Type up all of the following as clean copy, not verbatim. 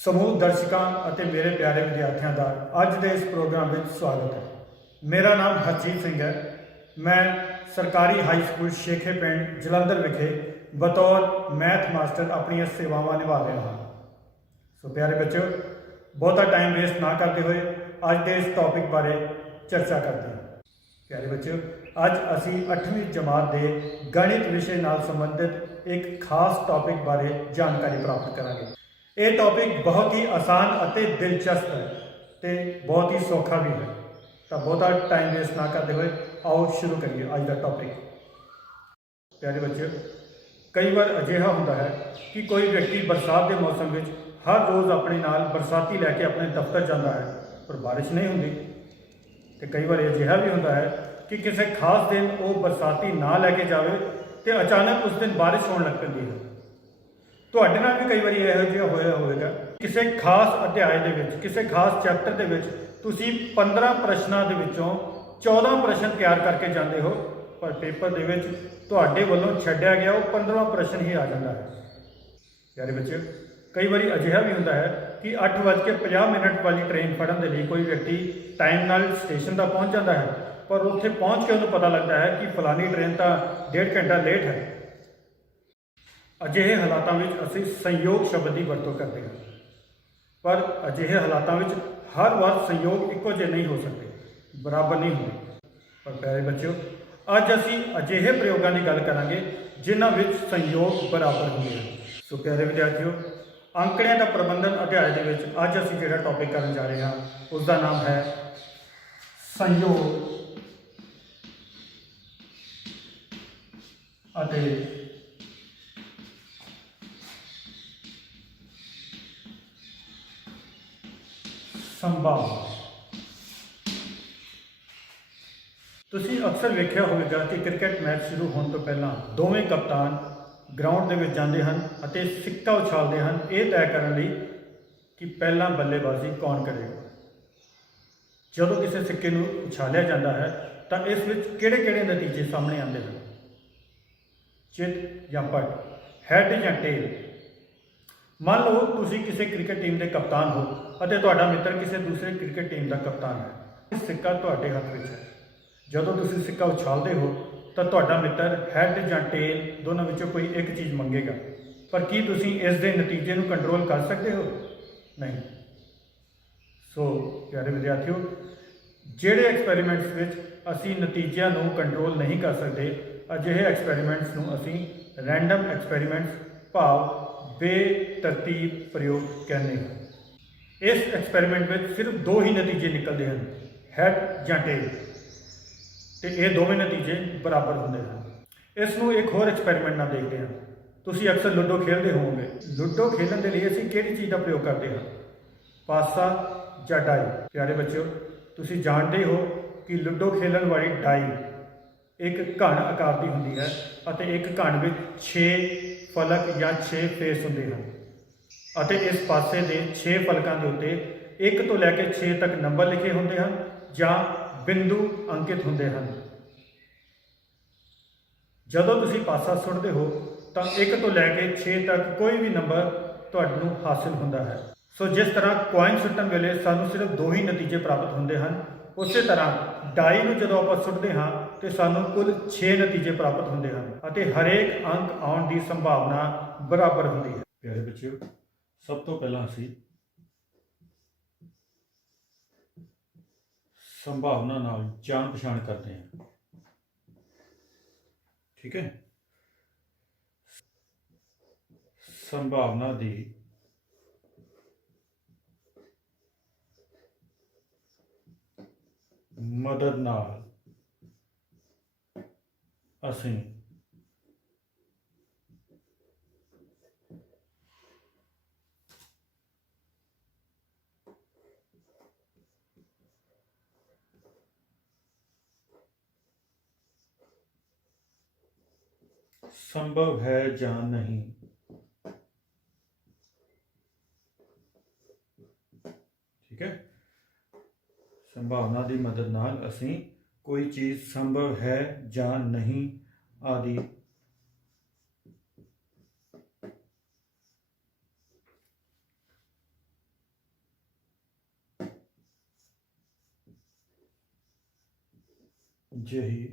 ਸਮੂਹ ਦਰਸ਼ਕਾਂ ਅਤੇ ਮੇਰੇ ਪਿਆਰੇ ਵਿਦਿਆਰਥੀਆਂ ਦਾ ਅੱਜ ਦੇ ਇਸ ਪ੍ਰੋਗਰਾਮ ਵਿੱਚ ਸਵਾਗਤ ਹੈ। ਮੇਰਾ ਨਾਮ ਹਰਜੀਤ ਸਿੰਘ ਹੈ। ਮੈਂ ਸਰਕਾਰੀ ਹਾਈ ਸਕੂਲ ਸ਼ੇਖੇ ਪਿੰਡ ਜਲੰਧਰ ਵਿਖੇ ਬਤੌਰ ਮੈਥ ਮਾਸਟਰ ਆਪਣੀਆਂ ਸੇਵਾਵਾਂ ਨਿਭਾ ਰਿਹਾ ਹਾਂ। ਸੋ ਪਿਆਰੇ ਬੱਚਿਓ, ਬਹੁਤਾ ਟਾਈਮ ਵੇਸਟ ਨਾ ਕਰਦੇ ਹੋਏ ਅੱਜ ਦੇ ਇਸ ਟੌਪਿਕ ਬਾਰੇ ਚਰਚਾ ਕਰਦੇ ਹਾਂ। ਪਿਆਰੇ ਬੱਚਿਓ, ਅੱਜ ਅਸੀਂ 8ਵੀਂ ਜਮਾਤ ਦੇ ਗਣਿਤ ਵਿਸ਼ੇ ਨਾਲ ਸੰਬੰਧਿਤ ਇੱਕ ਖਾਸ ਟੌਪਿਕ ਬਾਰੇ ਜਾਣਕਾਰੀ ਪ੍ਰਾਪਤ ਕਰਾਂਗੇ। ਇਹ ਟੌਪਿਕ ਬਹੁਤ ਹੀ ਆਸਾਨ ਅਤੇ ਦਿਲਚਸਪ ਹੈ ਤੇ ਬਹੁਤ ਹੀ ਸੌਖਾ ਵੀ ਹੈ। ਤਾਂ ਬਹੁਤਾ ਟਾਈਮ ਵੇਸਟ ਨਾ ਕਰਦੇ ਹੋਏ ਆਓ ਸ਼ੁਰੂ ਕਰੀਏ ਅੱਜ ਦਾ ਟੌਪਿਕ। ਪਿਆਰੇ ਬੱਚਿਓ, ਕਈ ਵਾਰ ਅਜਿਹਾ ਹੁੰਦਾ ਹੈ ਕਿ ਕੋਈ ਵਿਅਕਤੀ ਬਰਸਾਤ ਦੇ ਮੌਸਮ ਵਿੱਚ ਹਰ ਰੋਜ਼ ਆਪਣੇ ਨਾਲ ਬਰਸਾਤੀ ਲੈ ਕੇ ਆਪਣੇ ਦਫ਼ਤਰ ਜਾਂਦਾ ਹੈ, ਪਰ ਬਾਰਿਸ਼ ਨਹੀਂ ਹੁੰਦੀ। ਤੇ ਕਈ ਵਾਰ ਅਜਿਹਾ ਵੀ ਹੁੰਦਾ ਹੈ ਕਿ ਕਿਸੇ ਖਾਸ ਦਿਨ ਉਹ ਬਰਸਾਤੀ ਨਾ ਲੈ ਕੇ ਜਾਵੇ ਤੇ ਅਚਾਨਕ ਉਸ ਦਿਨ ਬਾਰਿਸ਼ ਹੋਣ ਲੱਗ ਪੈਂਦੀ ਹੈ। ਤੁਹਾਡੇ ਨਾਲ ਵੀ ਕਈ ਵਾਰੀ ਇਹੋ ਜਿਹਾ ਹੋਇਆ ਹੋਵੇਗਾ। ਕਿਸੇ ਖਾਸ ਅਧਿਆਇ ਦੇ ਵਿੱਚ, ਕਿਸੇ ਖਾਸ ਚੈਪਟਰ ਦੇ ਵਿੱਚ ਤੁਸੀਂ 15 ਪ੍ਰਸ਼ਨਾਂ ਦੇ ਵਿੱਚੋਂ 14 ਪ੍ਰਸ਼ਨ ਤਿਆਰ ਕਰਕੇ ਜਾਂਦੇ ਹੋ, ਪਰ ਪੇਪਰ ਦੇ ਵਿੱਚ ਤੁਹਾਡੇ ਵੱਲੋਂ ਛੱਡਿਆ ਗਿਆ ਉਹ 15ਵਾਂ ਪ੍ਰਸ਼ਨ ਹੀ ਆ ਜਾਂਦਾ ਹੈ। ਪਿਆਰੇ ਬੱਚਿਓ, ਕਈ ਵਾਰੀ ਅਜਿਹਾ ਵੀ ਹੁੰਦਾ ਹੈ ਕਿ 8:50 ਵਾਲੀ ਟ੍ਰੇਨ ਫੜਨ ਦੇ ਲਈ ਕੋਈ ਵਿਅਕਤੀ ਟਾਈਮ ਨਾਲ ਸਟੇਸ਼ਨ ਦਾ ਪਹੁੰਚ ਜਾਂਦਾ ਹੈ, ਪਰ ਉੱਥੇ ਪਹੁੰਚ ਕੇ ਉਹਨੂੰ ਪਤਾ ਲੱਗਦਾ ਹੈ ਕਿ ਫਲਾਨੀ ਟ੍ਰੇਨ ਤਾਂ 1.5 ਘੰਟਾ ਲੇਟ ਹੈ। ਅਜਿਹੇ ਹਾਲਾਤਾਂ ਵਿੱਚ ਅਸੀਂ ਸੰਯੋਗ ਸ਼ਬਦ ਦੀ ਵਰਤੋਂ ਕਰਦੇ ਹਾਂ, ਪਰ ਅਜਿਹੇ ਹਾਲਾਤਾਂ ਵਿੱਚ ਹਰ ਵਾਰ ਸੰਯੋਗ ਇੱਕੋ ਜਿਹੇ ਨਹੀਂ ਹੋ ਸਕਦੇ, ਬਰਾਬਰ ਨਹੀਂ ਹੁੰਦੇ। ਪਰ ਪਿਆਰੇ ਬੱਚਿਓ, ਅੱਜ ਅਸੀਂ ਅਜਿਹੇ ਪ੍ਰਯੋਗਾਂ ਦੀ ਗੱਲ ਕਰਾਂਗੇ ਜਿਨ੍ਹਾਂ ਵਿੱਚ ਸੰਯੋਗ ਬਰਾਬਰ ਹੁੰਦੇ ਹਨ। ਸੋ ਪਿਆਰੇ ਵਿਦਿਆਰਥੀਓ, ਅੰਕੜਿਆਂ ਦਾ ਪ੍ਰਬੰਧਨ ਅਧਿਆਇ ਦੇ ਵਿੱਚ ਅੱਜ ਅਸੀਂ ਜਿਹੜਾ ਟੌਪਿਕ ਕਰਨ ਜਾ ਰਹੇ ਹਾਂ ਉਸ ਦਾ ਨਾਮ ਹੈ ਸੰਯੋਗ ਅਤੇ ਸੰਭਾਵਨਾ। ਤੁਸੀਂ ਅਕਸਰ ਵੇਖਿਆ ਹੋਵੇਗਾ ਕਿ ਕ੍ਰਿਕਟ ਮੈਚ ਸ਼ੁਰੂ ਹੋਣ ਤੋਂ ਪਹਿਲਾਂ ਦੋਵੇਂ ਕਪਤਾਨ ਗਰਾਊਂਡ ਦੇ ਵਿੱਚ ਜਾਂਦੇ ਹਨ ਅਤੇ ਸਿੱਕਾ ਉਛਾਲਦੇ ਹਨ ਇਹ ਤੈਅ ਕਰਨ ਲਈ ਕਿ ਪਹਿਲਾਂ ਬੱਲੇਬਾਜ਼ੀ ਕੌਣ ਕਰੇਗਾ। ਜਦੋਂ ਕਿਸੇ ਸਿੱਕੇ ਨੂੰ ਉਛਾਲਿਆ ਜਾਂਦਾ ਹੈ ਤਾਂ ਇਸ ਵਿੱਚ ਕਿਹੜੇ ਨਤੀਜੇ ਸਾਹਮਣੇ ਆਉਂਦੇ ਹਨ? ਚਿੱਤ ਜਾਂ ਪੱਟ, ਹੈਡ ਜਾਂ ਟੇਲ। ਮੰਨ ਲਓ ਤੁਸੀਂ ਕਿਸੇ ਕ੍ਰਿਕਟ ਟੀਮ ਦੇ ਕਪਤਾਨ ਹੋ ਅਤੇ ਤੁਹਾਡਾ ਮਿੱਤਰ ਕਿਸੇ ਦੂਸਰੇ ਕ੍ਰਿਕਟ ਟੀਮ ਦਾ ਕਪਤਾਨ ਹੈ। ਸਿੱਕਾ ਤੁਹਾਡੇ ਹੱਥ ਵਿੱਚ ਹੈ। ਜਦੋਂ ਤੁਸੀਂ ਸਿੱਕਾ ਉਛਾਲਦੇ ਹੋ ਤਾਂ ਤੁਹਾਡਾ ਮਿੱਤਰ ਹੈਡ ਜਾਂ ਟੇਲ ਦੋਨਾਂ ਵਿੱਚੋਂ ਕੋਈ ਇੱਕ ਚੀਜ਼ ਮੰਗੇਗਾ, ਪਰ ਕੀ ਤੁਸੀਂ ਇਸ ਦੇ ਨਤੀਜੇ ਨੂੰ ਕੰਟਰੋਲ ਕਰ ਸਕਦੇ ਹੋ? ਨਹੀਂ। ਸੋ ਪਿਆਰੇ ਵਿਦਿਆਰਥੀਓ, ਜਿਹੜੇ ਐਕਸਪੈਰੀਮੈਂਟਸ ਵਿੱਚ ਅਸੀਂ ਨਤੀਜਿਆਂ ਨੂੰ ਕੰਟਰੋਲ ਨਹੀਂ ਕਰ ਸਕਦੇ, ਅਜਿਹੇ ਐਕਸਪੈਰੀਮੈਂਟਸ ਨੂੰ ਅਸੀਂ ਰੈਂਡਮ ਐਕਸਪੈਰੀਮੈਂਟਸ ਭਾਵ ਬੇਤਰਤੀਬ ਪ੍ਰਯੋਗ ਕਹਿੰਦੇ ਹਾਂ। ਇਸ ਐਕਸਪੈਰੀਮੈਂਟ ਵਿੱਚ ਸਿਰਫ ਦੋ ਹੀ ਨਤੀਜੇ ਨਿਕਲਦੇ ਹਨ, ਹੈਡ ਜਾਂ ਟੇਲ, ਤੇ ਇਹ ਦੋਵੇਂ ਨਤੀਜੇ ਬਰਾਬਰ ਹੁੰਦੇ ਹਨ। ਇਸ ਨੂੰ ਇੱਕ ਹੋਰ ਐਕਸਪੈਰੀਮੈਂਟ ਨਾਲ ਦੇਖਦੇ ਹਾਂ। ਤੁਸੀਂ ਅਕਸਰ ਲੂਡੋ ਖੇਡਦੇ ਹੋਵੋਗੇ। ਲੂਡੋ ਖੇਡਣ ਦੇ ਲਈ ਅਸੀਂ ਕਿਹੜੀ ਚੀਜ਼ ਦਾ ਪ੍ਰਯੋਗ ਕਰਦੇ ਹਾਂ? ਪਾਸਾ ਜਾਂ ਡਾਈ। ਪਿਆਰੇ ਬੱਚਿਓ, ਤੁਸੀਂ ਜਾਣਦੇ ਹੋ ਕਿ ਲੂਡੋ ਖੇਡਣ ਵਾਲੀ ਡਾਈ ਇੱਕ ਘਣ ਆਕਾਰ ਦੀ ਹੁੰਦੀ ਹੈ ਅਤੇ ਇੱਕ ਘਣ ਵਿੱਚ 6 ਫਲਕ ਜਾਂ 6 ਫੇਸ ਹੁੰਦੇ ਹਨ ਅਤੇ ਇਸ ਪਾਸੇ ਦੇ 6 ਫਲਕਾਂ ਦੇ ਉੱਤੇ 1 ਤੋਂ ਲੈ ਕੇ 6 ਤੱਕ ਨੰਬਰ ਲਿਖੇ ਹੁੰਦੇ ਹਨ ਜਾਂ ਬਿੰਦੂ ਅੰਕਿਤ ਹੁੰਦੇ ਹਨ। ਜਦੋਂ ਤੁਸੀਂ ਪਾਸਾ ਸੁੱਟਦੇ ਹੋ ਤਾਂ 1 ਤੋਂ ਲੈ ਕੇ 6 ਤੱਕ ਕੋਈ ਵੀ ਨੰਬਰ ਤੁਹਾਨੂੰ ਹਾਸਿਲ ਹੁੰਦਾ ਹੈ। ਸੋ ਜਿਸ ਤਰ੍ਹਾਂ ਕੁਆਇਨ ਸੁੱਟਣ ਵੇਲੇ ਸਾਨੂੰ ਸਿਰਫ ਦੋ ਹੀ ਨਤੀਜੇ ਪ੍ਰਾਪਤ ਹੁੰਦੇ ਹਨ, ਉਸੇ ਤਰ੍ਹਾਂ ਡਾਈ ਨੂੰ ਜਦੋਂ ਆਪਾਂ ਸੁੱਟਦੇ ਹਾਂ ਤੇ ਸਾਨੂੰ ਕੁੱਲ 6 ਨਤੀਜੇ ਪ੍ਰਾਪਤ ਹੁੰਦੇ ਹਨ ਅਤੇ ਹਰੇਕ ਅੰਕ ਆਉਣ ਦੀ ਸੰਭਾਵਨਾ ਬਰਾਬਰ ਹੁੰਦੀ ਹੈ। ਪਿਆਰੇ ਬੱਚਿਓ, ਸਭ ਤੋਂ ਪਹਿਲਾਂ ਅਸੀਂ ਸੰਭਾਵਨਾ ਨਾਲ ਜਾਣ ਪਛਾਣ ਕਰਦੇ ਹਾਂ। ਠੀਕ ਹੈ। ਸੰਭਾਵਨਾ ਦੀ ਮਦਦ ਨਾਲ ਅਸੀਂ ਸੰਭਵ ਹੈ ਜਾਂ ਨਹੀਂ ਠੀਕ ਹੈ। ਸੰਭਾਵਨਾ ਦੀ ਮਦਦ ਨਾਲ ਅਸੀਂ ਕੋਈ ਚੀਜ਼ ਸੰਭਵ ਹੈ ਜਾਂ ਨਹੀਂ ਆਦਿ ਜਿਹੀ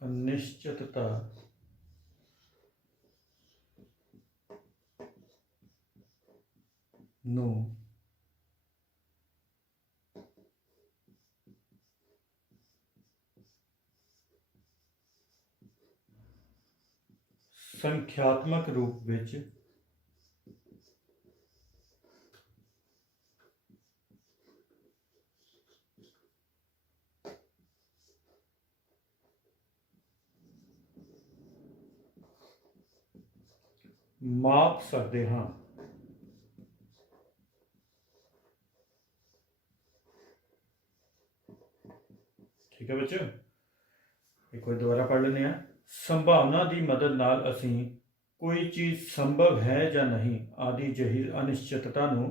ਅਨਿਸ਼ਚਿਤਤਾ ਨੂੰ ਸੰਖਿਆਤਮਕ ਰੂਪ ਵਿੱਚ ਮਾਪ ਸਕਦੇ ਹਾਂ। ਠੀਕ ਹੈ ਬੱਚਿਓ, ਇੱਕ ਵਾਰ ਦੁਬਾਰਾ ਪੜ੍ਹ ਲੈਂਦੇ ਹਾਂ। ਸੰਭਾਵਨਾ ਦੀ ਮਦਦ ਨਾਲ ਅਸੀਂ ਕੋਈ ਚੀਜ਼ ਸੰਭਵ ਹੈ ਜਾਂ ਨਹੀਂ ਆਦਿ ਜਿਹੀ ਅਨਿਸ਼ਚਿਤਤਾ ਨੂੰ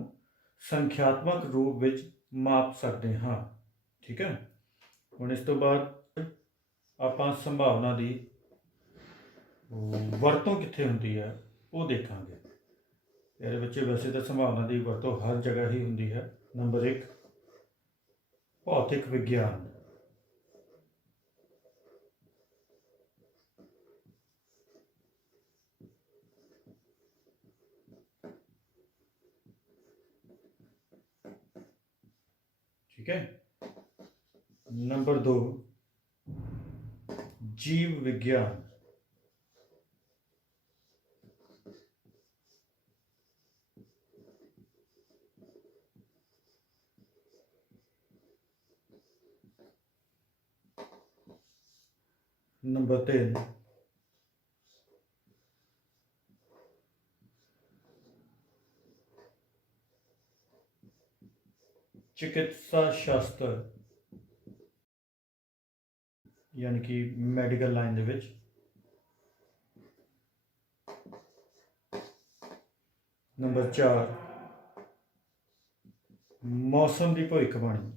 ਸੰਖਿਆਤਮਕ ਰੂਪ ਵਿੱਚ ਮਾਪ ਸਕਦੇ ਹਾਂ। ਠੀਕ ਹੈ, ਹੁਣ ਇਸ ਤੋਂ ਬਾਅਦ ਆਪਾਂ ਸੰਭਾਵਨਾ ਦੀ ਵਰਤੋਂ ਕਿੱਥੇ ਹੁੰਦੀ ਹੈ ਉਹ ਦੇਖਾਂਗੇ। ਇਹਦੇ ਵਿੱਚ ਵੈਸੇ ਤਾਂ ਸੰਭਾਵਨਾ ਦੀ ਵਰਤੋਂ ਹਰ ਜਗ੍ਹਾ ਹੀ ਹੁੰਦੀ ਹੈ। ਨੰਬਰ 1, ਭੌਤਿਕ ਵਿਗਿਆਨ। ठीक है, नंबर 2, जीव विज्ञान। नंबर 3, चिकित्सा शास्त्र यानी कि मैडिकल लाइन दे विच। नंबर 4, मौसम की भविष्यवाणी।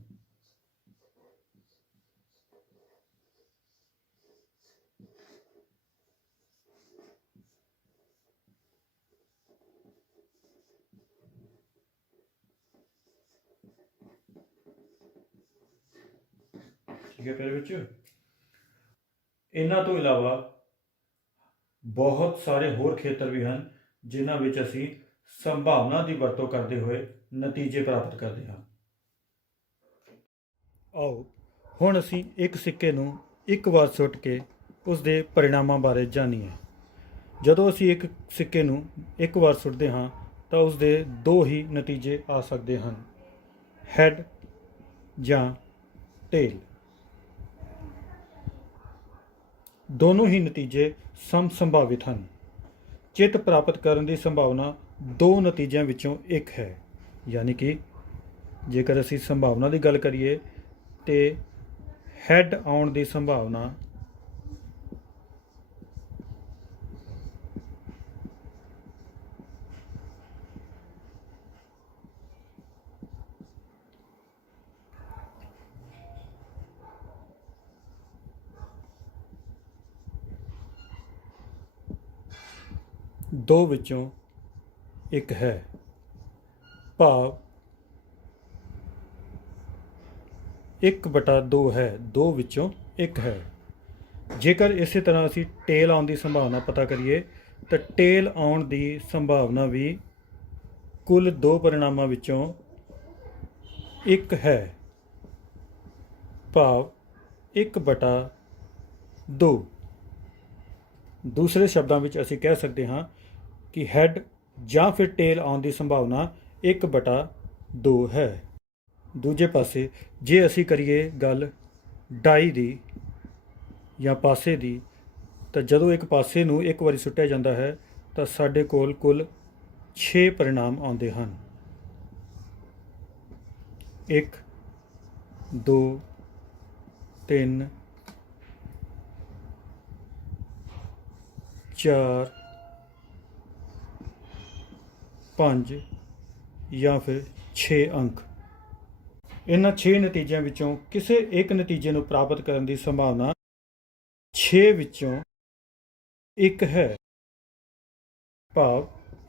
ठीक है प्यारे बच्चों, इन्हां तो इलावा बहुत सारे होर खेतर भी हैं जिन्हां विच असीं संभावना की वरतों करते हुए नतीजे प्राप्त करते हैं। आओ हुण असीं एक सिक्के नूं एक वार सुट के उसके परिणामां बारे जानीए। जदों असीं एक सिक्के नूं एक वार सुटदे हां तां उसके 2 ही नतीजे आ सकते हैं, हैड जां टेल। दोनों ही नतीजे सम संभावित हैं। चित प्राप्त करने की संभावना 2 नतीजों विचों एक है, यानी कि जेकर असी संभावना की गल करिए तो हैड आउण की संभावना दो विचों एक है, भाव 1/2 है, 2 विचों एक है। जेकर इस तरह असी टेल आउण की संभावना पता करिए तो टेल आउण की संभावना भी कुल 2 परिणामों विचों एक है, भाव 1/2। दूसरे शब्दों में असी कह सकते हाँ कि हैड ਜਾਂ फिर टेल आउण की संभावना 1/2 है। दूजे पासे जे असी करिए गल डाई की या पासे की, तो जदों एक पासे नूं एक बारी सुट्टिया जाता है तो साडे कोल कुल 6 परिणाम आउंदे हैं। 1 2 3 4 5 या फिर 6 अंक। इन्हां 6 नतीजों विचों किसी एक नतीजे नूं प्राप्त करने की संभावना 6 विचों एक है, भाव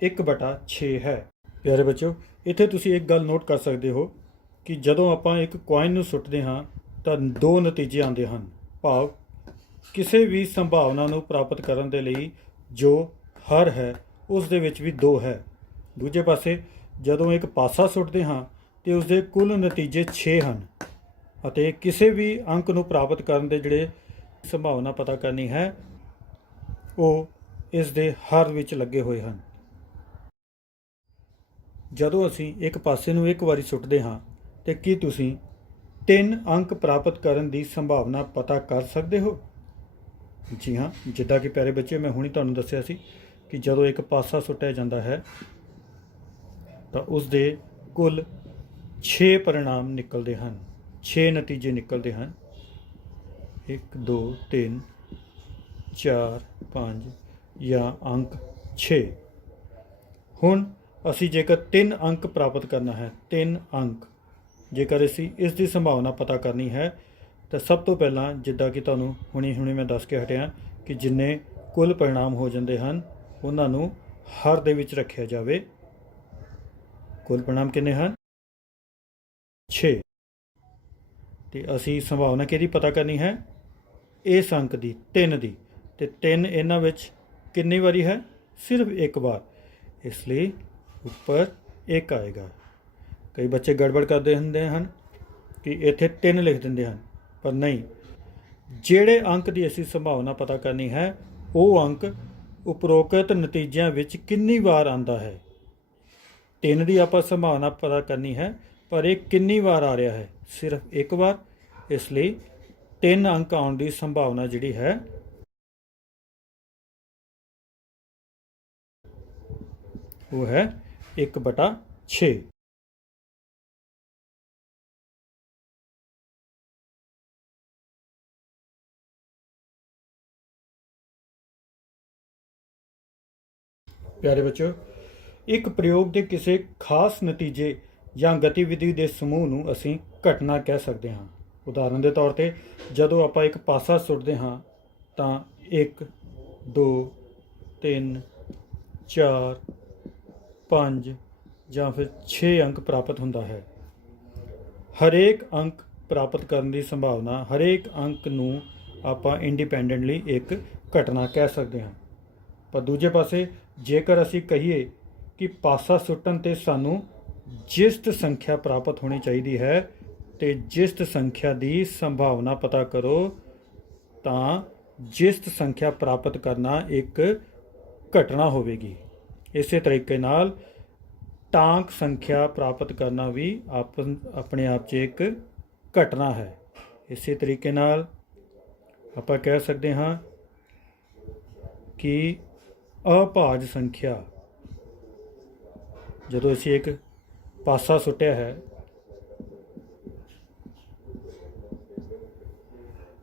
1/6 है। प्यारे बच्चों, ਇੱਥੇ ਤੁਸੀਂ ਇੱਕ ਗੱਲ ਨੋਟ ਕਰ ਸਕਦੇ ਹੋ ਕਿ ਜਦੋਂ ਆਪਾਂ ਇੱਕ ਕੁਆਇਨ ਨੂੰ ਸੁੱਟਦੇ ਹਾਂ ਤਾਂ ਦੋ ਨਤੀਜੇ ਆਉਂਦੇ ਹਨ। ਭਾਵ ਕਿਸੇ ਵੀ ਸੰਭਾਵਨਾ ਨੂੰ ਪ੍ਰਾਪਤ ਕਰਨ ਦੇ ਲਈ ਜੋ ਹਰ ਹੈ ਉਸ ਦੇ ਵਿੱਚ ਵੀ ਦੋ ਹੈ। ਦੂਜੇ ਪਾਸੇ ਜਦੋਂ ਇੱਕ ਪਾਸਾ ਸੁੱਟਦੇ ਹਾਂ ਤੇ ਉਸ ਦੇ ਕੁੱਲ ਨਤੀਜੇ 6 ਹਨ ਅਤੇ ਕਿਸੇ ਵੀ ਅੰਕ ਨੂੰ ਪ੍ਰਾਪਤ ਕਰਨ ਦੇ ਜਿਹੜੇ ਸੰਭਾਵਨਾ ਪਤਾ ਕਰਨੀ ਹੈ ਉਹ ਇਸ ਦੇ ਹਰ ਵਿੱਚ ਲੱਗੇ ਹੋਏ ਹਨ। ਜਦੋਂ ਅਸੀਂ ਇੱਕ ਪਾਸੇ ਨੂੰ ਇੱਕ ਵਾਰੀ ਸੁੱਟਦੇ ਹਾਂ ਤੇ ਕੀ ਤੁਸੀਂ 3 ਅੰਕ ਪ੍ਰਾਪਤ ਕਰਨ ਦੀ ਸੰਭਾਵਨਾ ਪਤਾ ਕਰ ਸਕਦੇ ਹੋ? ਜੀ ਹਾਂ, ਜਿੱਦਾਂ ਕਿ ਪਿਆਰੇ ਬੱਚੇ ਮੈਂ ਹੁਣੀ ਤੁਹਾਨੂੰ ਦੱਸਿਆ ਸੀ ਕਿ ਜਦੋਂ ਇੱਕ ਪਾਸਾ ਸੁੱਟਿਆ ਜਾਂਦਾ ਹੈ ਤਾਂ ਉਸ ਦੇ ਕੁੱਲ 6 ਪਰਿਣਾਮ ਨਿਕਲਦੇ ਹਨ, 6 ਨਤੀਜੇ ਨਿਕਲਦੇ ਹਨ। 1 2 3 4 5 ਜਾਂ ਅੰਕ 6। ਹੁਣ ਅਸੀਂ ਜੇਕਰ 3 ਅੰਕ ਪ੍ਰਾਪਤ ਕਰਨਾ ਹੈ, 3 ਅੰਕ ਜੇਕਰ ਅਸੀਂ ਇਸ ਦੀ ਸੰਭਾਵਨਾ ਪਤਾ ਕਰਨੀ ਹੈ ਤਾਂ ਸਭ ਤੋਂ ਪਹਿਲਾਂ ਜਿੱਦਾਂ ਕਿ ਤੁਹਾਨੂੰ ਹੁਣੇ ਮੈਂ ਦੱਸ ਕੇ ਹਟਿਆ ਕਿ ਜਿੰਨੇ ਕੁੱਲ ਪਰਿਣਾਮ ਹੋ ਜਾਂਦੇ ਹਨ ਉਹਨਾਂ ਨੂੰ ਹਰ ਦੇ ਵਿੱਚ ਰੱਖਿਆ ਜਾਵੇ। ਕੁੱਲ ਪਰਿਣਾਮ ਕਿੰਨੇ ਹਨ? 6। ਤੇ ਅਸੀਂ ਸੰਭਾਵਨਾ ਕਿਹਦੀ ਪਤਾ ਕਰਨੀ ਹੈ? ਇਸ ਅੰਕ ਦੀ, 3 ਦੀ। ਤੇ 3 ਇਹਨਾਂ ਵਿੱਚ ਕਿੰਨੀ ਵਾਰੀ ਹੈ? ਸਿਰਫ ਇੱਕ ਵਾਰ, ਇਸ ਲਈ ਉੱਪਰ 1 ਆਏਗਾ। ਕਈ ਬੱਚੇ ਗੜਬੜ ਕਰਦੇ ਹੁੰਦੇ ਹਨ ਕਿ ਇੱਥੇ 3 ਲਿਖ ਦਿੰਦੇ ਹਨ, ਪਰ ਨਹੀਂ। ਜਿਹੜੇ ਅੰਕ ਦੀ ਅਸੀਂ ਸੰਭਾਵਨਾ ਪਤਾ ਕਰਨੀ ਹੈ ਉਹ ਅੰਕ ਉਪਰੋਕਤ ਨਤੀਜਿਆਂ ਵਿੱਚ ਕਿੰਨੀ ਵਾਰ ਆਉਂਦਾ ਹੈ। 3 ਦੀ ਆਪਾਂ ਸੰਭਾਵਨਾ ਪਤਾ ਕਰਨੀ ਹੈ, ਪਰ ਇਹ ਕਿੰਨੀ ਵਾਰ ਆ ਰਿਹਾ ਹੈ? ਸਿਰਫ ਇੱਕ ਵਾਰ, ਇਸ ਲਈ 3 ਅੰਕ ਆਉਣ ਦੀ ਸੰਭਾਵਨਾ ਜਿਹੜੀ ਹੈ ਉਹ ਹੈ 1/6। ਪਿਆਰੇ ਬੱਚਿਓ, ਇੱਕ ਪ੍ਰਯੋਗ ਦੇ ਕਿਸੇ ਖਾਸ ਨਤੀਜੇ ਜਾਂ ਗਤੀਵਿਧੀ ਦੇ ਸਮੂਹ ਨੂੰ ਅਸੀਂ ਘਟਨਾ ਕਹਿ ਸਕਦੇ ਹਾਂ। ਉਦਾਹਰਨ ਦੇ ਤੌਰ ਤੇ ਜਦੋਂ ਆਪਾਂ ਇੱਕ ਪਾਸਾ ਸੁੱਟਦੇ ਹਾਂ ਤਾਂ 1 2 3 4 5 ਜਾਂ ਫਿਰ 6 ਅੰਕ ਪ੍ਰਾਪਤ ਹੁੰਦਾ ਹੈ। ਹਰੇਕ ਅੰਕ ਪ੍ਰਾਪਤ ਕਰਨ ਦੀ ਸੰਭਾਵਨਾ, ਹਰੇਕ ਅੰਕ ਨੂੰ ਆਪਾਂ ਇੰਡੀਪੈਂਡੈਂਟਲੀ ਇੱਕ ਘਟਨਾ ਕਹਿ ਸਕਦੇ ਹਾਂ। ਪਰ ਦੂਜੇ ਪਾਸੇ ਜੇਕਰ ਅਸੀਂ ਕਹੀਏ ਕਿ ਪਾਸਾ ਸੁੱਟਣ 'ਤੇ ਸਾਨੂੰ ਜਿਸਤ ਸੰਖਿਆ ਪ੍ਰਾਪਤ ਹੋਣੀ ਚਾਹੀਦੀ ਹੈ ਤੇ ਜਿਸਤ ਸੰਖਿਆ ਦੀ ਸੰਭਾਵਨਾ ਪਤਾ ਕਰੋ, ਤਾਂ ਜਿਸਤ ਸੰਖਿਆ ਪ੍ਰਾਪਤ ਕਰਨਾ ਇੱਕ ਘਟਨਾ ਹੋਵੇਗੀ। ਇਸੇ ਤਰੀਕੇ ਨਾਲ ਟਾਂਕ ਸੰਖਿਆ ਪ੍ਰਾਪਤ ਕਰਨਾ ਵੀ ਆਪਣੇ ਆਪ 'ਚ ਇੱਕ ਘਟਨਾ ਹੈ। ਇਸੇ ਤਰੀਕੇ ਨਾਲ ਆਪਾਂ ਕਹਿ ਸਕਦੇ ਹਾਂ ਕਿ ਅਭਾਜ ਸੰਖਿਆ, ਜਦੋਂ ਅਸੀਂ ਇੱਕ ਪਾਸਾ ਸੁੱਟਿਆ ਹੈ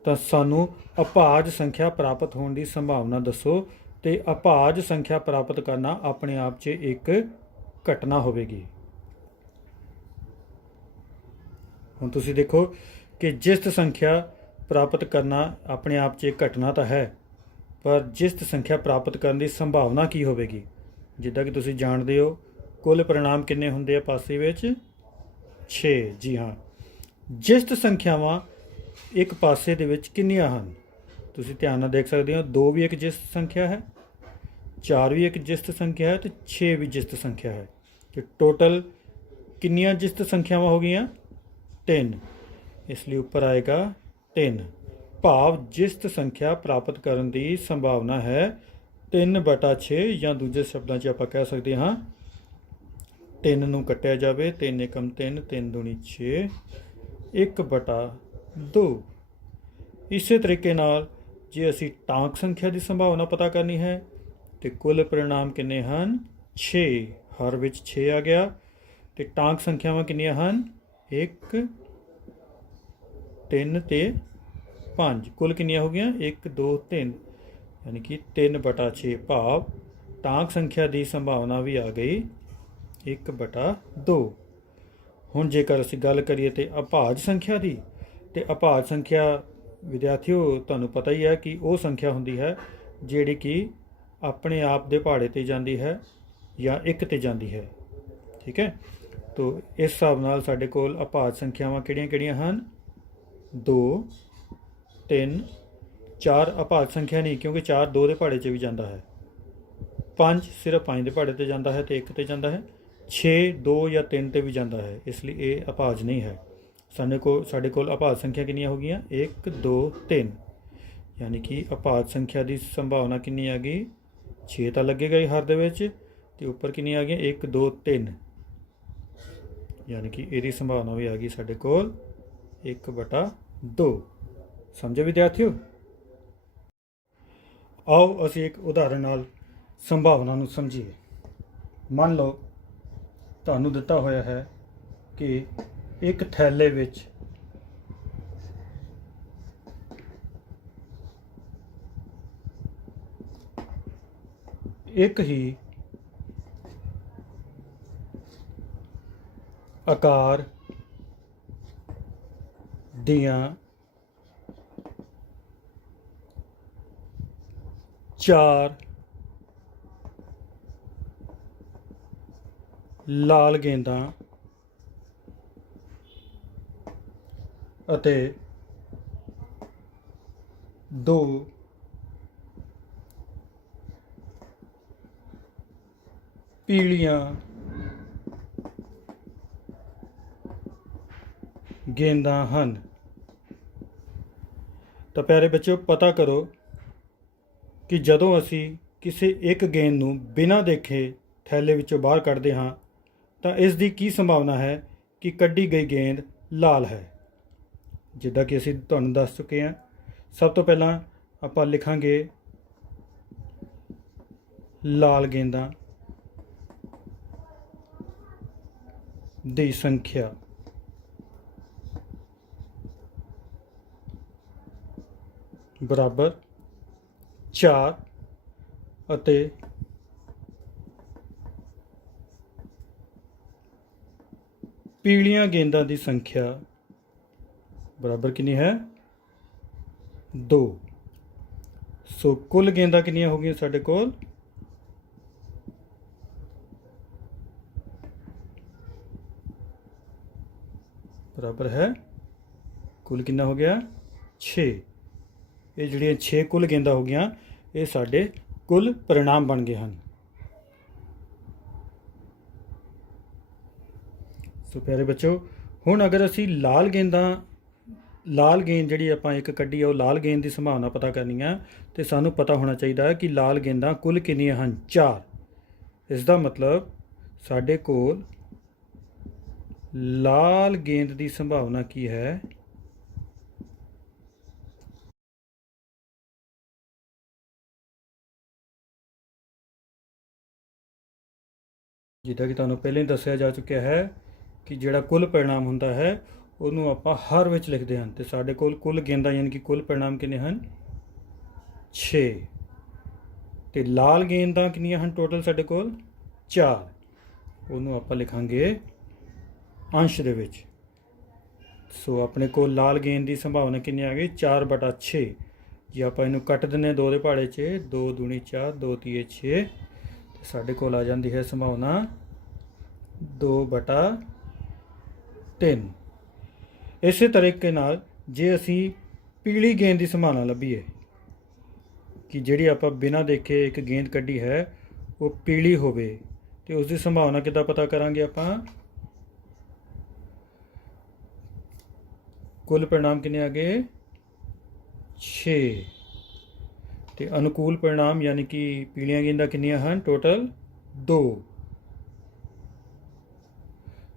ਤਾਂ ਸਾਨੂੰ ਅਭਾਜ ਸੰਖਿਆ ਪ੍ਰਾਪਤ ਹੋਣ ਦੀ ਸੰਭਾਵਨਾ ਦੱਸੋ, ਤੇ ਅਭਾਜ ਸੰਖਿਆ ਪ੍ਰਾਪਤ ਕਰਨਾ ਆਪਣੇ ਆਪ 'ਚ ਇੱਕ ਘਟਨਾ ਹੋਵੇਗੀ। ਹੁਣ ਤੁਸੀਂ ਦੇਖੋ ਕਿ ਜਿਸਤ ਸੰਖਿਆ ਪ੍ਰਾਪਤ ਕਰਨਾ ਆਪਣੇ ਆਪ 'ਚ ਇੱਕ ਘਟਨਾ ਤਾਂ ਹੈ, ਪਰ ਜਿਸਤ ਸੰਖਿਆ ਪ੍ਰਾਪਤ ਕਰਨ ਦੀ ਸੰਭਾਵਨਾ ਕੀ ਹੋਵੇਗੀ? ਜਿੱਦਾਂ ਕਿ ਤੁਸੀਂ ਜਾਣਦੇ ਹੋ ਕੁੱਲ ਪਰਿਣਾਮ ਕਿੰਨੇ ਹੁੰਦੇ ਆ ਪਾਸੇ ਵਿੱਚ? 6। ਜੀ ਹਾਂ, ਜਿਸਤ ਸੰਖਿਆਵਾਂ ਇੱਕ ਪਾਸੇ ਦੇ ਵਿੱਚ ਕਿੰਨੀਆਂ ਹਨ? ਤੁਸੀਂ ਧਿਆਨ ਨਾਲ ਦੇਖ ਸਕਦੇ ਹੋ, 2 ਵੀ ਇੱਕ ਜਿਸਤ ਸੰਖਿਆ ਹੈ, 4 ਵੀ ਇੱਕ ਜਿਸਤ ਸੰਖਿਆ ਹੈ ਤੇ 6 ਵੀ ਜਿਸਤ ਸੰਖਿਆ ਹੈ। ਤੇ ਟੋਟਲ ਕਿੰਨੀਆਂ ਜਿਸਤ ਸੰਖਿਆਵਾਂ ਹੋ ਗਈਆਂ? 3। ਇਸ ਲਈ ਉੱਪਰ ਆਏਗਾ 3। ਭਾਵ ਜਿਸਤ ਸੰਖਿਆ ਪ੍ਰਾਪਤ ਕਰਨ ਦੀ ਸੰਭਾਵਨਾ ਹੈ 3/6, ਜਾਂ ਦੂਜੇ ਸ਼ਬਦਾਂ 'ਚ ਆਪਾਂ ਕਹਿ ਸਕਦੇ ਹਾਂ 3 ਨੂੰ ਕੱਟਿਆ ਜਾਵੇ, 3 ਏਕਮ 3, 3 ਦੂਣੀ 6, 1/2। ਇਸੇ ਤਰੀਕੇ ਨਾਲ ਜੇ ਅਸੀਂ ਟਾਂਕ ਸੰਖਿਆ ਦੀ ਸੰਭਾਵਨਾ ਪਤਾ ਕਰਨੀ ਹੈ ਤੇ ਕੁੱਲ ਪਰਿਣਾਮ ਕਿੰਨੇ ਹਨ? 6। ਹਰ ਵਿੱਚ 6 ਆ ਗਿਆ। ਤੇ ਟਾਂਕ ਸੰਖਿਆਵਾਂ ਕਿੰਨੀਆਂ ਹਨ? 1 3 ਤੇ 5। ਕੁੱਲ ਕਿੰਨੀਆਂ ਹੋ ਗਈਆਂ? 1 2 3, ਯਾਨੀ ਕਿ 3/6। ਭਾਵ ਟਾਂਕ ਸੰਖਿਆ ਦੀ ਸੰਭਾਵਨਾ ਵੀ ਆ ਗਈ 1/2। ਹੁਣ ਜੇਕਰ ਅਸੀਂ ਗੱਲ ਕਰੀਏ ਤੇ ਅਭਾਜ ਸੰਖਿਆ ਦੀ, ਤੇ ਅਭਾਜ ਸੰਖਿਆ ਵਿਦਿਆਰਥੀਓ ਤੁਹਾਨੂੰ ਪਤਾ ਹੀ ਹੈ ਕਿ ਉਹ ਸੰਖਿਆ ਹੁੰਦੀ ਹੈ ਜਿਹੜੀ ਕਿ ਆਪਣੇ ਆਪ ਦੇ ਪਹਾੜੇ 'ਤੇ ਜਾਂਦੀ ਹੈ ਜਾਂ 1 'ਤੇ ਜਾਂਦੀ ਹੈ। ਠੀਕ ਹੈ, ਤੋ ਇਸ ਹਿਸਾਬ ਨਾਲ ਸਾਡੇ ਕੋਲ ਅਭਾਜ ਸੰਖਿਆਵਾਂ ਕਿਹੜੀਆਂ-ਕਿਹੜੀਆਂ ਹਨ? 2 3 4 ਅਭਾਜ ਸੰਖਿਆ ਨਹੀਂ, ਕਿਉਂਕਿ 4 2 ਦੇ ਪਹਾੜੇ 'ਚ ਵੀ ਜਾਂਦਾ ਹੈ। 5 ਸਿਰਫ 5 ਦੇ ਪਹਾੜੇ 'ਤੇ ਜਾਂਦਾ ਹੈ ਤੇ 1 'ਤੇ ਜਾਂਦਾ ਹੈ। 6 2 ਜਾਂ 3 'ਤੇ ਵੀ ਜਾਂਦਾ ਹੈ, ਇਸ ਲਈ ਇਹ ਅਭਾਜ ਨਹੀਂ ਹੈ। ਸਾਡੇ ਕੋਲ ਅਭਾਜ ਸੰਖਿਆ ਕਿੰਨੀਆਂ ਹੋ ਗਈਆਂ? 1 2 3, ਯਾਨੀ ਕਿ ਅਭਾਜ ਸੰਖਿਆ ਦੀ ਸੰਭਾਵਨਾ ਕਿੰਨੀ ਆ ਗਈ? 6 ਤਾਂ ਲੱਗੇਗਾ ਹੀ ਹਰ ਦੇ ਵਿੱਚ, ਤੇ ਉੱਪਰ ਕਿੰਨੀ ਆ ਗਈ? 1 2 3, ਯਾਨੀ ਕਿ ਇਹਦੀ ਸੰਭਾਵਨਾ ਵੀ ਆ ਗਈ ਸਾਡੇ ਕੋਲ 1/2। ਸਮਝੇ ਵਿਦਿਆਰਥੀਓ? ਆਓ ਅਸੀਂ ਇੱਕ ਉਦਾਹਰਨ ਨਾਲ ਸੰਭਾਵਨਾ ਨੂੰ ਸਮਝੀਏ। ਮੰਨ ਲਓ ਤੁਹਾਨੂੰ ਦਿੱਤਾ ਹੋਇਆ ਹੈ ਕਿ ਇੱਕ ਥੈਲੇ ਵਿੱਚ ਇੱਕ ਹੀ ਆਕਾਰ ਦੀਆਂ 4 ਲਾਲ ਗੇਂਦਾਂ ਅਤੇ 2 ਪੀਲੀਆਂ ਗੇਂਦਾਂ ਹਨ। ਤਾਂ ਪਿਆਰੇ ਬੱਚਿਓ, ਪਤਾ ਕਰੋ ਕਿ ਜਦੋਂ ਅਸੀਂ ਕਿਸੇ ਇੱਕ ਗੇਂਦ ਨੂੰ ਬਿਨਾਂ ਦੇਖੇ ਥੈਲੇ ਵਿੱਚੋਂ ਬਾਹਰ ਕੱਢਦੇ ਹਾਂ ਤਾਂ ਇਸ ਦੀ ਕੀ ਸੰਭਾਵਨਾ ਹੈ ਕਿ ਕੱਢੀ ਗਈ ਗੇਂਦ ਲਾਲ ਹੈ। ਜਿੱਦਾਂ ਕਿ ਅਸੀਂ ਤੁਹਾਨੂੰ ਦੱਸ ਚੁੱਕੇ ਹਾਂ। ਸਭ ਤੋਂ ਪਹਿਲਾਂ ਆਪਾਂ ਲਿਖਾਂਗੇ ਲਾਲ ਗੇਂਦਾਂ ਦੀ ਸੰਖਿਆ ਬਰਾਬਰ 4 ਅਤੇ ਪੀਲੀਆਂ ਗੇਂਦਾਂ ਦੀ ਸੰਖਿਆ ਬਰਾਬਰ ਕਿੰਨੀ ਹੈ? 2। ਸੋ ਕੁੱਲ ਗੇਂਦਾਂ ਕਿੰਨੀਆਂ ਹੋ ਗਈਆਂ ਸਾਡੇ ਕੋਲ? ਬਰਾਬਰ ਹੈ, ਕੁੱਲ ਕਿੰਨਾ ਹੋ ਗਿਆ? 6। ਇਹ ਜਿਹੜੀਆਂ 6 ਕੁੱਲ ਗੇਂਦਾਂ ਹੋ ਗਈਆਂ, ਇਹ ਸਾਡੇ ਕੁੱਲ ਪਰਿਣਾਮ ਬਣ ਗਏ ਹਨ। ਸੋ ਪਿਆਰੇ ਬੱਚਿਓ, ਹੁਣ ਅਗਰ ਅਸੀਂ ਲਾਲ ਗੇਂਦ ਜਿਹੜੀ ਆਪਾਂ ਇੱਕ ਕੱਢੀ ਆ, ਉਹ ਲਾਲ ਗੇਂਦ ਦੀ ਸੰਭਾਵਨਾ ਪਤਾ ਕਰਨੀ ਆ, ਤੇ ਸਾਨੂੰ ਪਤਾ ਹੋਣਾ ਚਾਹੀਦਾ ਹੈ ਕਿ ਲਾਲ ਗੇਂਦਾਂ ਕੁੱਲ ਕਿੰਨੀਆਂ ਹਨ? 4। ਇਸ ਦਾ ਮਤਲਬ ਸਾਡੇ ਕੋਲ ਲਾਲ ਗੇਂਦ ਦੀ ਸੰਭਾਵਨਾ ਕੀ ਹੈ? ਜਿੱਦਾਂ ਕਿ ਤੁਹਾਨੂੰ ਪਹਿਲਾਂ ਹੀ ਦੱਸਿਆ ਜਾ ਚੁੱਕਿਆ ਹੈ ਕਿ ਜਿਹੜਾ ਕੁੱਲ ਪਰਿਣਾਮ ਹੁੰਦਾ ਹੈ ਉਹਨੂੰ ਆਪਾਂ ਹਰ ਵਿੱਚ ਲਿਖਦੇ ਹਨ, ਤੇ ਸਾਡੇ ਕੋਲ ਕੁੱਲ ਗੇਂਦਾਂ ਯਾਨੀ ਕਿ ਕੁੱਲ ਪਰਿਣਾਮ ਕਿੰਨੇ ਹਨ? 6। ਤੇ ਲਾਲ ਗੇਂਦਾਂ ਕਿੰਨੀਆਂ ਹਨ ਟੋਟਲ ਸਾਡੇ ਕੋਲ? 4। ਉਹਨੂੰ ਆਪਾਂ ਲਿਖਾਂਗੇ ਅੰਸ਼ ਦੇ ਵਿੱਚ। ਸੋ ਆਪਣੇ ਕੋਲ ਲਾਲ ਗੇਂਦ ਦੀ ਸੰਭਾਵਨਾ ਕਿੰਨੀ ਆ ਗਈ? 4/6। ਜੇ ਆਪਾਂ ਇਹਨੂੰ ਕੱਟ ਦਿੰਦੇ ਹਾਂ 2 ਦੇ ਪਹਾੜੇ 'ਚ, 2 ਦੂਣੀ 4, 2 ਤੀਏ 6, ਤੇ ਸਾਡੇ ਕੋਲ ਆ ਜਾਂਦੀ ਹੈ ਸੰਭਾਵਨਾ 2/3। ਇਸੇ ਤਰੀਕੇ ਨਾਲ ਜੇ ਅਸੀਂ ਪੀਲੀ ਗੇਂਦ ਦੀ ਸੰਭਾਵਨਾ ਲੱਭੀਏ ਕਿ ਜਿਹੜੀ ਆਪਾਂ ਬਿਨਾਂ ਦੇਖੇ ਇੱਕ ਗੇਂਦ ਕੱਢੀ ਹੈ ਉਹ ਪੀਲੀ ਹੋਵੇ, ਤੇ ਉਸ ਦੀ ਸੰਭਾਵਨਾ ਕਿੱਦਾਂ ਪਤਾ ਕਰਾਂਗੇ ਆਪਾਂ? ਕੁੱਲ ਪਰਿਣਾਮ ਕਿੰਨੇ ਆ ਗਏ? 6। ਤੇ ਅਨੁਕੂਲ ਪਰਿਣਾਮ ਯਾਨੀ ਕਿ ਪੀਲੀਆਂ ਗੇਂਦਾਂ ਕਿੰਨੀਆਂ ਹਨ ਟੋਟਲ? 2।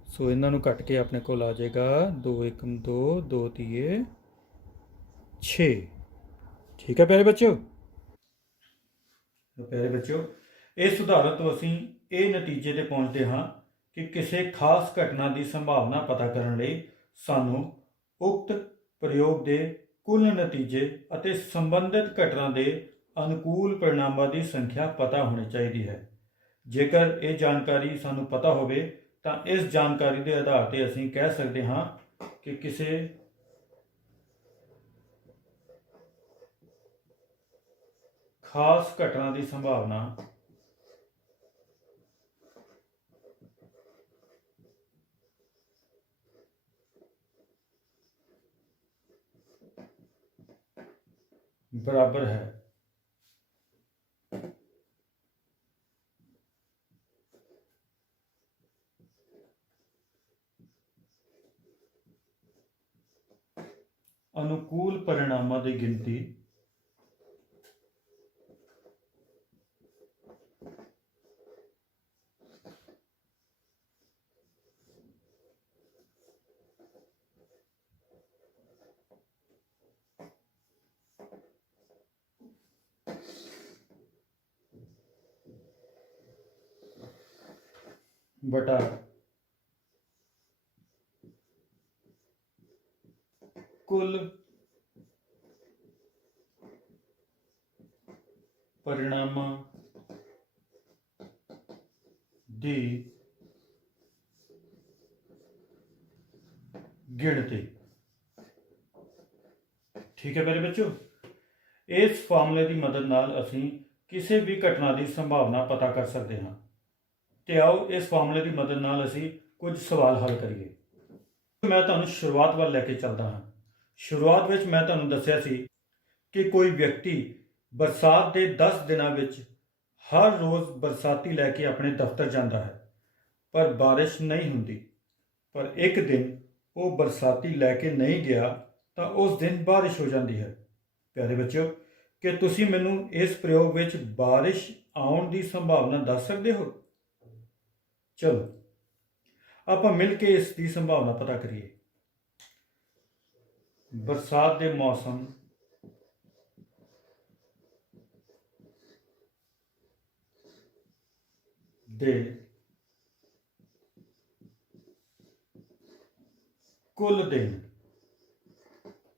ਸੋ ਇਹਨਾਂ ਨੂੰ ਕੱਟ ਕੇ ਆਪਣੇ ਕੋਲ ਆ ਜਾਏਗਾ 2 1 2, 2 ਤੀਏ 6। ਠੀਕ ਹੈ ਪਿਆਰੇ ਬੱਚਿਓ? ਪਿਆਰੇ ਬੱਚਿਓ, ਇਸ ਉਦਾਹਰਨ ਤੋਂ ਅਸੀਂ ਇਹ ਨਤੀਜੇ ਤੇ ਪਹੁੰਚਦੇ ਹਾਂ ਕਿ ਕਿਸੇ ਖਾਸ ਘਟਨਾ ਦੀ ਸੰਭਾਵਨਾ ਪਤਾ ਕਰਨ ਲਈ ਸਾਨੂੰ ਉਕਤ ਪ੍ਰਯੋਗ ਦੇ ਕੁੱਲ ਨਤੀਜੇ ਅਤੇ ਸੰਬੰਧਿਤ ਘਟਨਾ ਦੇ ਅਨੁਕੂਲ ਪਰਿਣਾਮਾਂ ਦੀ ਸੰਖਿਆ ਪਤਾ ਹੋਣੀ ਚਾਹੀਦੀ ਹੈ। ਜੇਕਰ ਇਹ ਜਾਣਕਾਰੀ ਸਾਨੂੰ ਪਤਾ ਹੋਵੇ ਤਾਂ ਇਸ ਜਾਣਕਾਰੀ ਦੇ ਆਧਾਰ ਤੇ ਅਸੀਂ ਕਹਿ ਸਕਦੇ ਹਾਂ ਕਿ ਕਿਸੇ ਖਾਸ ਘਟਨਾ ਦੀ ਸੰਭਾਵਨਾ बराबर है। अनुकूल परिणामां की गिनती बटा कुल परिणामां दी गिनती। ठीक है प्यारे बच्चों, इस फार्मूले की मदद नाल असीं किसी भी घटना की संभावना पता कर सकते हैं। तो आओ इस फार्मूले की मदद नाल असीं कुछ सवाल हल करिए। मैं तुहानूं शुरुआत वाल लैके चलदा हाँ। शुरुआत विच मैं तुहानूं दस्सिया सी कि कोई व्यक्ति बरसात के 10 दिनों विच हर रोज़ बरसाती लैके अपने दफ्तर जाता है, पर बारिश नहीं होंदी। पर एक दिन वो बरसाती लैके नहीं गया तो उस दिन बारिश हो जाती है। प्यारे बच्चों, कि तुसी मैनू इस प्रयोग विच बारिश आउण की संभावना दस सकते हो? चलो आप मिल के इसकी संभावना पता करिए। बरसात के मौसम दे कुल दिन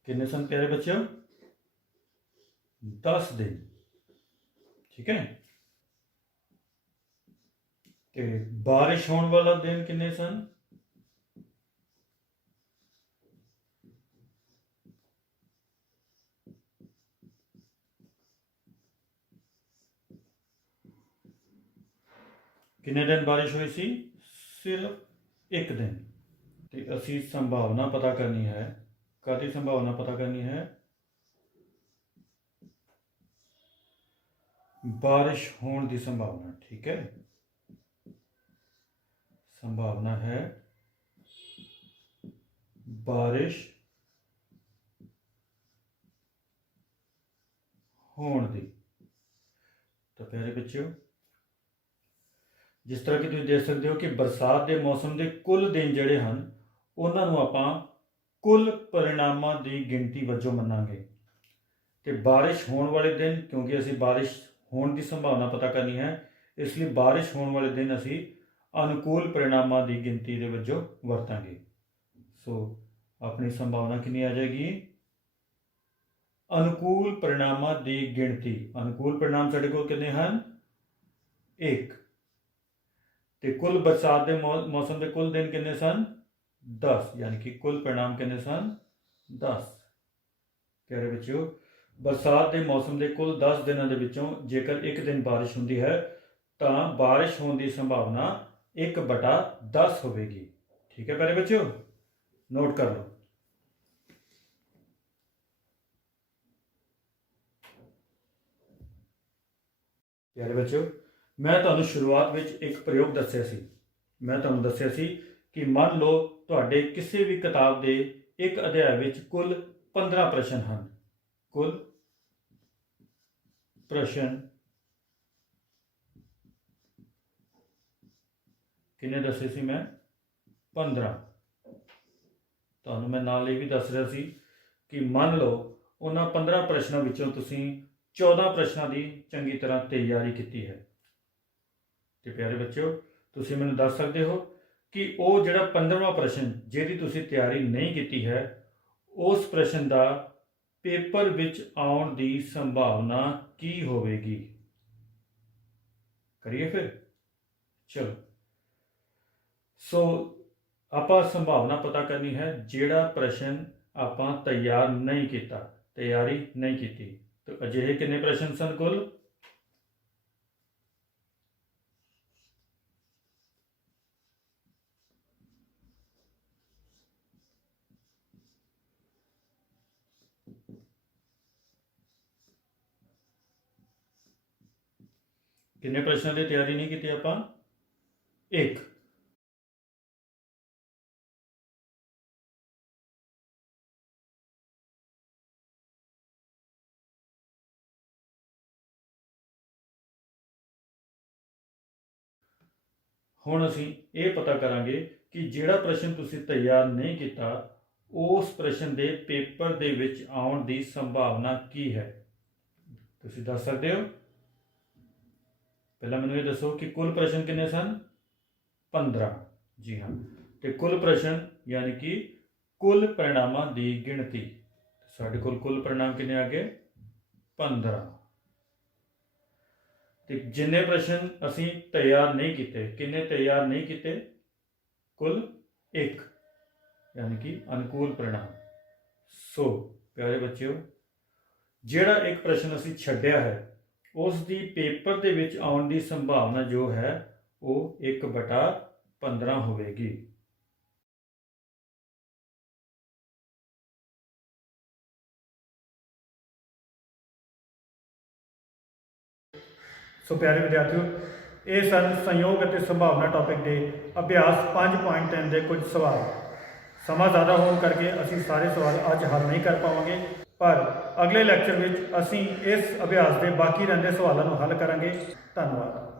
कितने सन प्यारे बच्चों? 10 दिन। ठीक है, कि बारिश होने वाला दिन कितने सन? कितने दिन बारिश हुई सी? सिर्फ एक दिन। तो असी संभावना पता करनी है। कादी संभावना पता करनी है? बारिश होने की संभावना। ठीक है, संभावना है बारिश होने की। तो प्यारे बच्चों, जिस तरह कि तुम देख सकते हो कि बरसात के मौसम के कुल दिन जोड़े हैं उन्होंने आप कुल परिणामों की गिनती वजों मनांगे। तो बारिश होने वाले दिन, क्योंकि असी बारिश होने की संभावना पता करनी है, इसलिए बारिश होने वाले दिन असी अनुकूल परिणामों की गिनती के वजों वरतांगे। सो अपनी संभावना कितनी आ जाएगी? अनुकूल परिणामों की गिनती। अनुकूल परिणाम साढ़े को कितने हैं? एक। तो कुल बरसात के मौसम के कुल दिन कितने सन? 10, यानी कि कुल परिणाम कितने सन? 10। प्यारे बच्चों, बरसात के मौसम के कुल 10 दिनों के विचों जेकर एक दिन बारिश होती है तो बारिश होने की संभावना 1/10 होगी। ठीक है प्यारे बच्चों, नोट कर लो। प्यारे बच्चों, मैं तुहानूं शुरुआत में एक प्रयोग दस्सिया सी। मैं तुहानूं दस्सिया सी कि मान लो तुहाडे किसी भी किताब के एक अध्याय विच कुल 15 प्रश्न हैं। कुल प्रश्न किन्ने दस्से सी मैं? 15। तुहानूं मैं नाल ये भी दस रहा सी कि मान लो उन्होंने 15 प्रश्नों विचों तुसीं 14 प्रश्नों की चंगी तरह तैयारी की है। तो प्यारे बच्चों, तुसीं मैनूं दस सकते हो कि वो जिहड़ा 15वां प्रश्न जिहदी तुसीं तैयारी नहीं की है उस प्रश्न का पेपर विच आउण की संभावना की होवेगी? करिए फिर। चलो, सो आप संभावना पता करनी है जिहड़ा प्रश्न आप तैयार नहीं किया, तैयारी नहीं की। तो अजिहे कितने प्रश्न सन कुल? ਕਿੰਨੇ ਪ੍ਰਸ਼ਨਾਂ ਦੀ ਤਿਆਰੀ ਨਹੀਂ ਕੀਤੀ ਆਪਾਂ? ਇੱਕ। ਹੁਣ ਅਸੀਂ ਇਹ ਪਤਾ ਕਰਾਂਗੇ ਕਿ ਜਿਹੜਾ ਪ੍ਰਸ਼ਨ ਤੁਸੀਂ ਤਿਆਰ ਨਹੀਂ ਕੀਤਾ ਉਸ ਪ੍ਰਸ਼ਨ ਦੇ ਪੇਪਰ ਦੇ ਵਿੱਚ ਆਉਣ ਦੀ ਸੰਭਾਵਨਾ ਕੀ ਹੈ, ਤੁਸੀਂ ਦੱਸ ਸਕਦੇ ਹੋ? ਪਹਿਲਾਂ ਮੈਨੂੰ ਇਹ ਦੱਸੋ ਕਿ ਕੁੱਲ ਪ੍ਰਸ਼ਨ ਕਿੰਨੇ ਸਨ? 15। ਜੀ ਹਾਂ, ਤੇ ਕੁੱਲ ਪ੍ਰਸ਼ਨ ਯਾਨੀ ਕਿ ਕੁੱਲ परिणामां ਦੀ ਗਿਣਤੀ। ਸਾਡੇ ਕੋਲ ਕੁੱਲ परिणाम ਕਿੰਨੇ ਆ ਗਏ? 15। ਤੇ ਜਿੰਨੇ ਪ੍ਰਸ਼ਨ ਅਸੀਂ ਤਿਆਰ ਨਹੀਂ ਕੀਤੇ, ਕਿੰਨੇ ਤਿਆਰ ਨਹੀਂ ਕੀਤੇ? ਕੁੱਲ 1, यानी कि अनुकूल परिणाम। सो प्यारे बच्चों, ਜਿਹੜਾ ਇੱਕ ਪ੍ਰਸ਼ਨ ਅਸੀਂ ਛੱਡਿਆ ਹੈ ਉਸ ਦੀ ਪੇਪਰ ਦੇ ਵਿੱਚ ਆਉਣ ਦੀ ਸੰਭਾਵਨਾ ਜੋ ਹੈ ਉਹ 1/15 ਹੋਵੇਗੀ। ਸੋ ਪਿਆਰੇ ਵਿਦਿਆਰਥੀਓ, ਇਹ ਸਨ ਸੰਯੋਗ ਅਤੇ ਸੰਭਾਵਨਾ ਟੌਪਿਕ ਦੇ ਅਭਿਆਸ 5.3 ਦੇ ਕੁਝ ਸਵਾਲ। ਸਮਾਂ ਜ਼ਿਆਦਾ ਹੋਣ ਕਰਕੇ ਅਸੀਂ ਸਾਰੇ ਸਵਾਲ ਅੱਜ ਹੱਲ ਨਹੀਂ ਕਰ ਪਾਵਾਂਗੇ, ਪਰ ਅਗਲੇ ਲੈਕਚਰ ਵਿੱਚ ਅਸੀਂ ਇਸ ਅਭਿਆਸ ਦੇ ਬਾਕੀ ਰਹਿੰਦੇ ਸਵਾਲਾਂ ਨੂੰ ਹੱਲ ਕਰਾਂਗੇ। ਧੰਨਵਾਦ।